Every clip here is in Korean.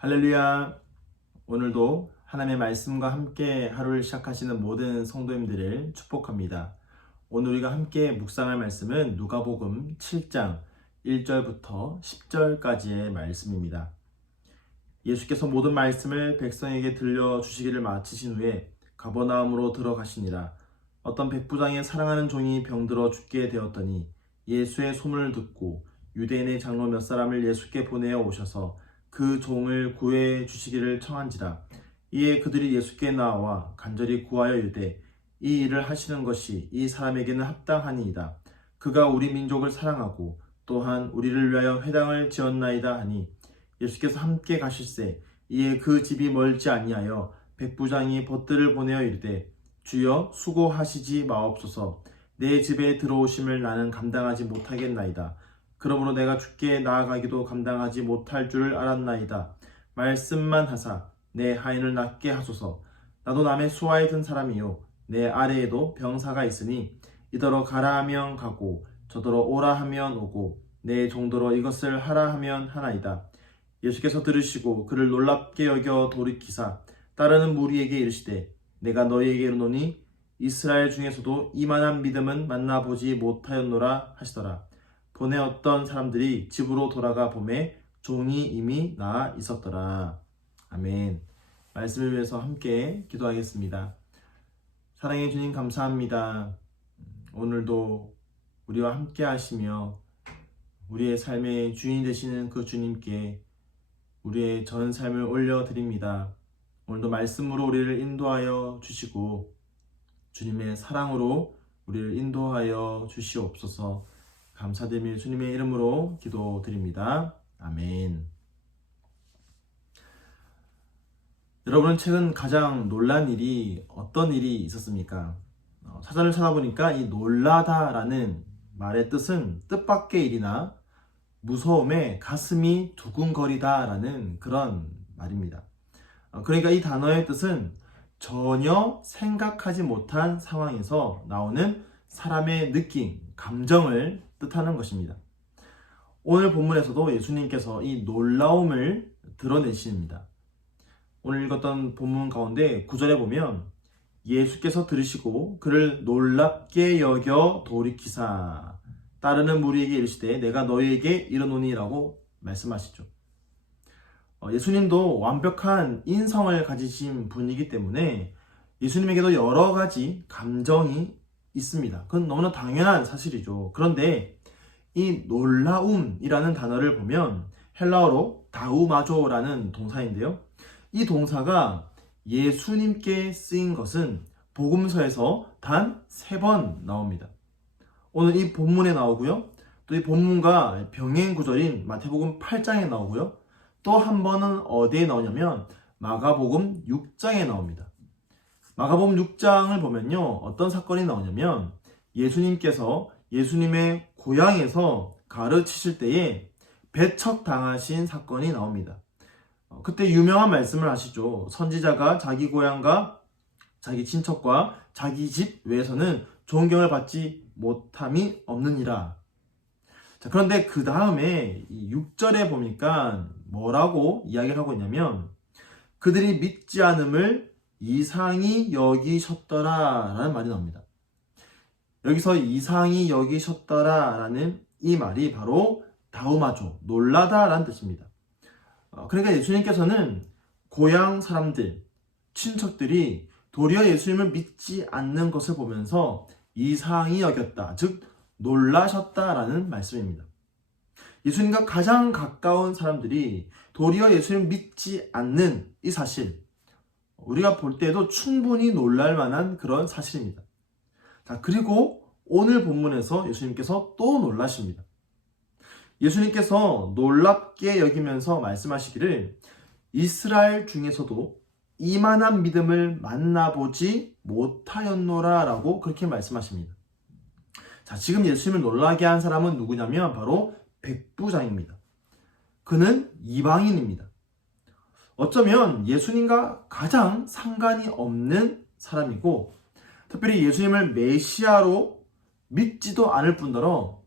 할렐루야. 오늘도 하나님의 말씀과 함께 하루를 시작하시는 모든 성도님들을 축복합니다. 오늘 우리가 함께 묵상할 말씀은 누가복음 7장 1절부터 10절까지의 말씀입니다. 예수께서 모든 말씀을 백성에게 들려주시기를 마치신 후에 가버나움으로 들어가시니라. 어떤 백부장의 사랑하는 종이 병들어 죽게 되었더니 예수의 소문을 듣고 유대인의 장로 몇 사람을 예수께 보내어 오셔서 그 종을 구해 주시기를 청한지라. 이에 그들이 예수께 나와 간절히 구하여 이르되 이 일을 하시는 것이 이 사람에게는 합당하니이다. 그가 우리 민족을 사랑하고 또한 우리를 위하여 회당을 지었나이다 하니 예수께서 함께 가실새 이에 그 집이 멀지 아니하여 백부장이 벗들을 보내어 이르되 주여 수고하시지 마옵소서. 내 집에 들어오심을 나는 감당하지 못하겠나이다. 그러므로 내가 주께 나아가기도 감당하지 못할 줄을 알았나이다. 말씀만 하사 내 하인을 낫게 하소서. 나도 남의 수하에 든 사람이요 내 아래에도 병사가 있으니 이더러 가라 하면 가고 저더러 오라 하면 오고 내 정도로 이것을 하라 하면 하나이다. 예수께서 들으시고 그를 놀랍게 여겨 돌이키사 따르는 무리에게 이르시되 내가 너희에게 이르노니 이스라엘 중에서도 이만한 믿음은 만나보지 못하였노라 하시더라. 보내었던 사람들이 집으로 돌아가 보매 종이 이미 나아 있었더라. 아멘. 말씀을 위해서 함께 기도하겠습니다. 사랑해 주님 감사합니다. 오늘도 우리와 함께 하시며 우리의 삶의 주인이 되시는 그 주님께 우리의 전 삶을 올려드립니다. 오늘도 말씀으로 우리를 인도하여 주시고 주님의 사랑으로 우리를 인도하여 주시옵소서. 감사드리며 주님의 이름으로 기도드립니다. 아멘. 여러분은 최근 가장 놀란 일이 어떤 일이 있었습니까? 사전을 찾아보니까 이 놀라다라는 말의 뜻은 뜻밖의 일이나 무서움에 가슴이 두근거리다라는 그런 말입니다. 그러니까 이 단어의 뜻은 전혀 생각하지 못한 상황에서 나오는 사람의 느낌, 감정을 뜻하는 것입니다. 오늘 본문에서도 예수님께서 이 놀라움을 드러내십니다. 오늘 읽었던 본문 가운데 9절에 보면 예수께서 들으시고 그를 놀랍게 여겨 돌이키사 따르는 무리에게 이르시되 내가 너희에게 이르노니라고 말씀하시죠. 예수님도 완벽한 인성을 가지신 분이기 때문에 예수님에게도 여러 가지 감정이 있습니다. 그건 너무나 당연한 사실이죠. 그런데 이 놀라움이라는 단어를 보면 헬라어로 다우마조라는 동사인데요. 이 동사가 예수님께 쓰인 것은 복음서에서 단 3번 나옵니다. 오늘 이 본문에 나오고요. 또 이 본문과 병행 구절인 마태복음 8장에 나오고요. 또 한 번은 어디에 나오냐면 마가복음 6장에 나옵니다. 마가복음 6장을 보면요. 어떤 사건이 나오냐면 예수님께서 예수님의 고향에서 가르치실 때에 배척당하신 사건이 나옵니다. 그때 유명한 말씀을 하시죠. 선지자가 자기 고향과 자기 친척과 자기 집 외에서는 존경을 받지 못함이 없느니라. 자, 그런데 그 다음에 6절에 보니까 뭐라고 이야기를 하고 있냐면 그들이 믿지 않음을 이상히 여기셨더라 라는 말이 나옵니다. 여기서 이상히 여기셨더라 라는 이 말이 바로 다우마조, 놀라다 라는 뜻입니다. 그러니까 예수님께서는 고향 사람들, 친척들이 도리어 예수님을 믿지 않는 것을 보면서 이상히 여겼다, 즉 놀라셨다라는 말씀입니다. 예수님과 가장 가까운 사람들이 도리어 예수님을 믿지 않는 이 사실, 우리가 볼 때도 충분히 놀랄 만한 그런 사실입니다. 자, 그리고 오늘 본문에서 예수님께서 또 놀라십니다. 예수님께서 놀랍게 여기면서 말씀하시기를 이스라엘 중에서도 이만한 믿음을 만나보지 못하였노라 라고 그렇게 말씀하십니다. 자, 지금 예수님을 놀라게 한 사람은 누구냐면 바로 백부장입니다. 그는 이방인입니다. 어쩌면 예수님과 가장 상관이 없는 사람이고 특별히 예수님을 메시아로 믿지도 않을 뿐더러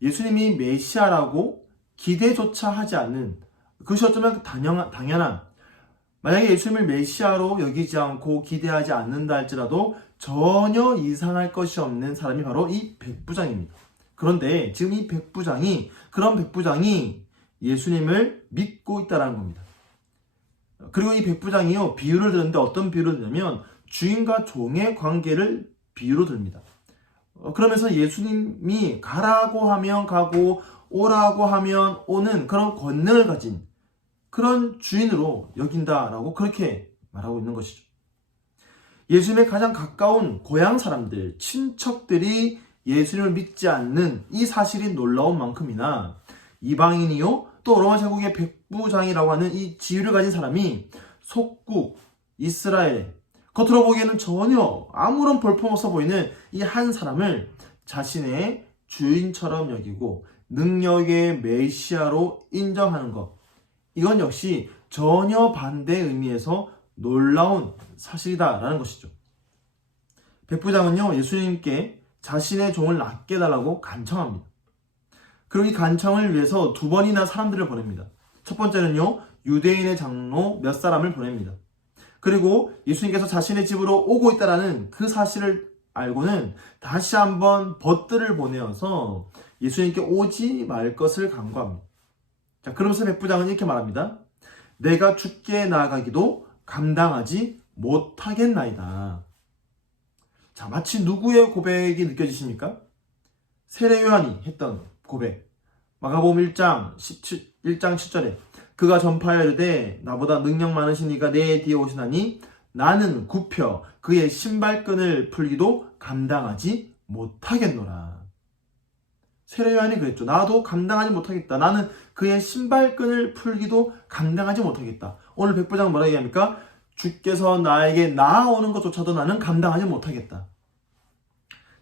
예수님이 메시아라고 기대조차 하지 않는 그것이 어쩌면 당연한, 만약에 예수님을 메시아로 여기지 않고 기대하지 않는다 할지라도 전혀 이상할 것이 없는 사람이 바로 이 백부장입니다. 그런데 지금 이 그런 백부장이 예수님을 믿고 있다는 겁니다. 그리고 이 백부장이요, 비유를 드는데 어떤 비유를 드냐면 주인과 종의 관계를 비유로 듭니다. 그러면서 예수님이 가라고 하면 가고 오라고 하면 오는 그런 권능을 가진 그런 주인으로 여긴다라고 그렇게 말하고 있는 것이죠. 예수님의 가장 가까운 고향 사람들, 친척들이 예수님을 믿지 않는 이 사실이 놀라운 만큼이나 이방인이요, 또 로마 제국의 백부장이라고 하는 이 지위를 가진 사람이 속국 이스라엘, 겉으로 보기에는 전혀 아무런 볼품없어 보이는 이 한 사람을 자신의 주인처럼 여기고 능력의 메시아로 인정하는 것, 이건 역시 전혀 반대의 의미에서 놀라운 사실이다라는 것이죠. 백부장은요, 예수님께 자신의 종을 낫게 해달라고 간청합니다. 그리고 이 간청을 위해서 2번이나 사람들을 보냅니다. 첫 번째는요, 유대인의 장로 몇 사람을 보냅니다. 그리고 예수님께서 자신의 집으로 오고 있다는 그 사실을 알고는 다시 한번 벗들을 보내어서 예수님께 오지 말 것을 간구합니다. 자, 그러면서 백부장은 이렇게 말합니다. 내가 주께 나아가기도 감당하지 못하겠나이다. 자, 마치 누구의 고백이 느껴지십니까? 세례 요한이 했던 고백. 마가복음 1장 7절에 그가 전파하여 이르되 나보다 능력 많으신 이가 내 뒤에 오시나니 나는 굽혀 그의 신발끈을 풀기도 감당하지 못하겠노라. 세례 요한이 그랬죠. 나도 감당하지 못하겠다. 나는 그의 신발끈을 풀기도 감당하지 못하겠다. 오늘 백부장은 뭐라 얘기합니까? 주께서 나에게 나아오는 것조차도 나는 감당하지 못하겠다.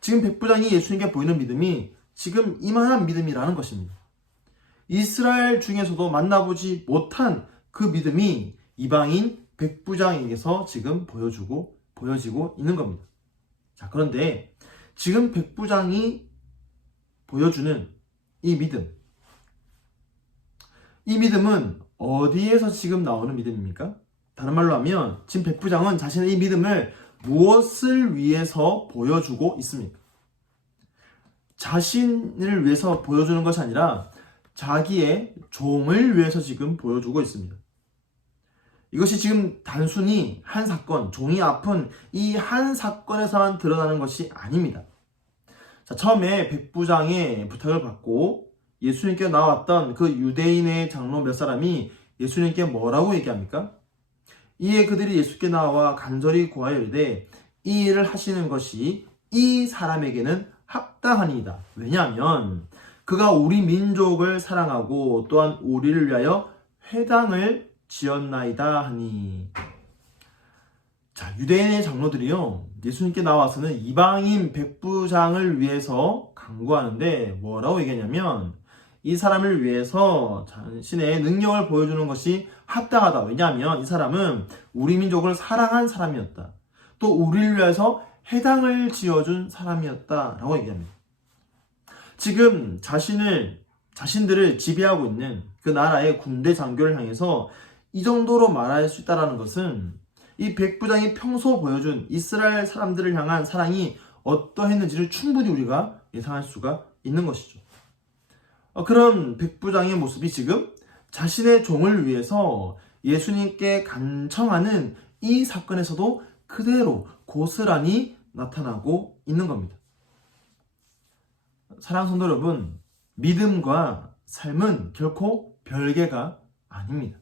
지금 백부장이 예수님께 보이는 믿음이 지금 이만한 믿음이라는 것입니다. 이스라엘 중에서도 만나보지 못한 그 믿음이 이방인 백부장에게서 지금 보여지고 있는 겁니다. 자, 그런데 지금 백부장이 보여주는 이 믿음은 어디에서 지금 나오는 믿음입니까? 다른 말로 하면 지금 백부장은 자신의 이 믿음을 무엇을 위해서 보여주고 있습니까? 자신을 위해서 보여주는 것이 아니라 자기의 종을 위해서 지금 보여주고 있습니다. 이것이 지금 단순히 한 사건, 종이 아픈 이 한 사건에서만 드러나는 것이 아닙니다. 자, 처음에 백부장의 부탁을 받고 예수님께 나왔던 그 유대인의 장로 몇 사람이 예수님께 뭐라고 얘기합니까? 이에 그들이 예수께 나와 간절히 구하여 이르되 이 일을 하시는 것이 이 사람에게는 합당하니이다. 왜냐하면 그가 우리 민족을 사랑하고 또한 우리를 위하여 회당을 지었나이다 하니. 자, 유대인의 장로들이요, 예수님께 나와서는 이방인 백부장을 위해서 간구하는데 뭐라고 얘기하냐면 이 사람을 위해서 자신의 능력을 보여주는 것이 합당하다. 왜냐하면 이 사람은 우리 민족을 사랑한 사람이었다. 또 우리를 위해서 회당을 지어준 사람이었다라고 얘기합니다. 지금 자신들을 지배하고 있는 그 나라의 군대 장교를 향해서 이 정도로 말할 수 있다는 것은 이 백부장이 평소 보여준 이스라엘 사람들을 향한 사랑이 어떠했는지를 충분히 우리가 예상할 수가 있는 것이죠. 그런 백부장의 모습이 지금 자신의 종을 위해서 예수님께 간청하는 이 사건에서도 그대로 고스란히 나타나고 있는 겁니다. 사랑하는 성도 여러분, 믿음과 삶은 결코 별개가 아닙니다.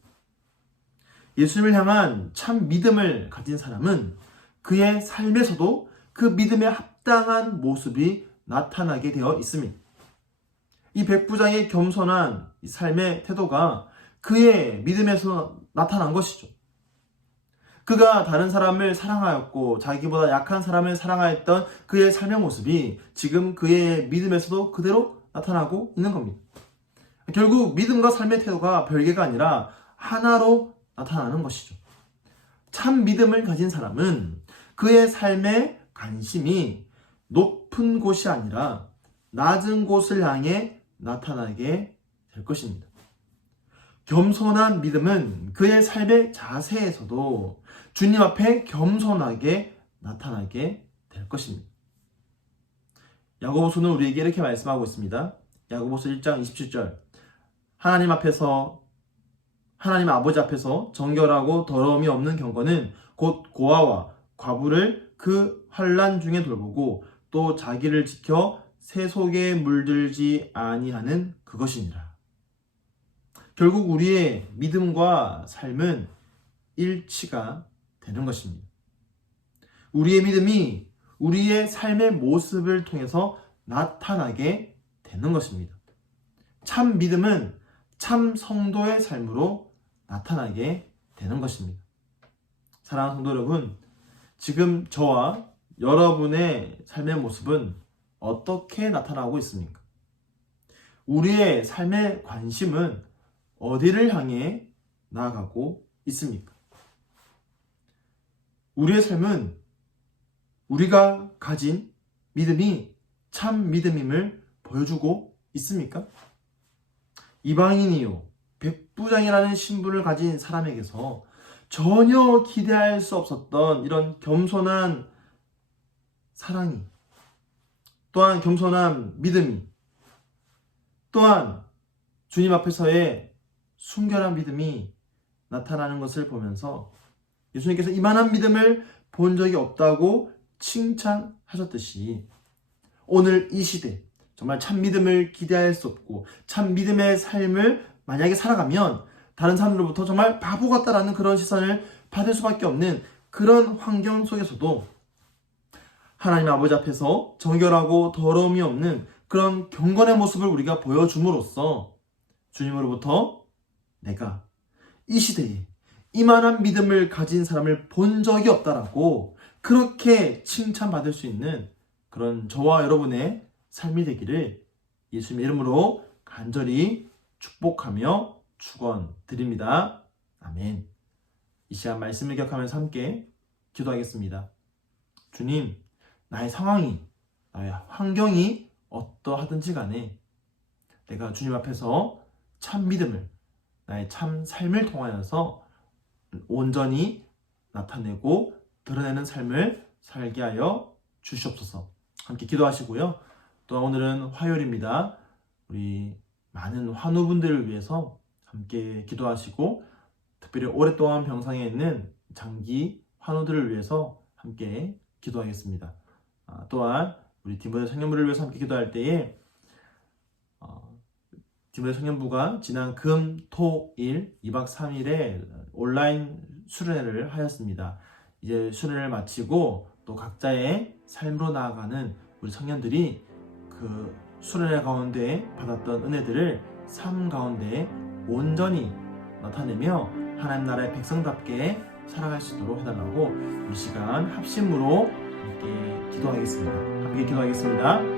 예수님을 향한 참 믿음을 가진 사람은 그의 삶에서도 그 믿음에 합당한 모습이 나타나게 되어 있습니다. 이 백부장의 겸손한 삶의 태도가 그의 믿음에서 나타난 것이죠. 그가 다른 사람을 사랑하였고 자기보다 약한 사람을 사랑하였던 그의 삶의 모습이 지금 그의 믿음에서도 그대로 나타나고 있는 겁니다. 결국 믿음과 삶의 태도가 별개가 아니라 하나로 나타나는 것이죠. 참 믿음을 가진 사람은 그의 삶의 관심이 높은 곳이 아니라 낮은 곳을 향해 나타나게 될 것입니다. 겸손한 믿음은 그의 삶의 자세에서도 주님 앞에 겸손하게 나타나게 될 것입니다. 야고보서는 우리에게 이렇게 말씀하고 있습니다. 야고보서 1장 27절. 하나님 아버지 앞에서 정결하고 더러움이 없는 경건은 곧 고아와 과부를 그 환난 중에 돌보고 또 자기를 지켜 새 속에 물들지 아니하는 그것이니라. 결국 우리의 믿음과 삶은 일치가 되는 것입니다. 우리의 믿음이 우리의 삶의 모습을 통해서 나타나게 되는 것입니다. 참 믿음은 참 성도의 삶으로 나타나게 되는 것입니다. 사랑하는 성도 여러분, 지금 저와 여러분의 삶의 모습은 어떻게 나타나고 있습니까? 우리의 삶의 관심은 어디를 향해 나아가고 있습니까? 우리의 삶은 우리가 가진 믿음이 참 믿음임을 보여주고 있습니까? 이방인이요 백부장이라는 신분을 가진 사람에게서 전혀 기대할 수 없었던 이런 겸손한 사랑이, 또한 겸손한 믿음이, 또한 주님 앞에서의 순결한 믿음이 나타나는 것을 보면서 예수님께서 이만한 믿음을 본 적이 없다고 칭찬하셨듯이 오늘 이 시대 정말 참 믿음을 기대할 수 없고 참 믿음의 삶을 만약에 살아가면 다른 사람들로부터 정말 바보 같다라는 그런 시선을 받을 수밖에 없는 그런 환경 속에서도 하나님 아버지 앞에서 정결하고 더러움이 없는 그런 경건의 모습을 우리가 보여줌으로써 주님으로부터 내가 이 시대에 이만한 믿음을 가진 사람을 본 적이 없다라고 그렇게 칭찬받을 수 있는 그런 저와 여러분의 삶이 되기를 예수님의 이름으로 간절히 축복하며 축원드립니다. 아멘. 이 시간 말씀을 기억하면서 함께 기도하겠습니다. 주님, 나의 상황이, 나의 환경이 어떠하든지 간에 내가 주님 앞에서 참 믿음을, 나의 참 삶을 통하여서 온전히 나타내고 드러내는 삶을 살게 하여 주시옵소서. 함께 기도하시고요. 또한 오늘은 화요일입니다. 우리 많은 환우분들을 위해서 함께 기도하시고 특별히 오랫동안 병상에 있는 장기 환우들을 위해서 함께 기도하겠습니다. 또한 우리 디모데 청년부를 위해서 함께 기도할 때에 디모데 청년부가 지난 금, 토, 일 2박 3일에 온라인 수련회를 하였습니다. 이제 수련회를 마치고 또 각자의 삶으로 나아가는 우리 청년들이 그 수련회 가운데 받았던 은혜들을 삶 가운데 온전히 나타내며 하나님 나라의 백성답게 살아갈 수 있도록 해달라고 이 시간 합심으로 함께 기도하겠습니다. 함께 기도하겠습니다.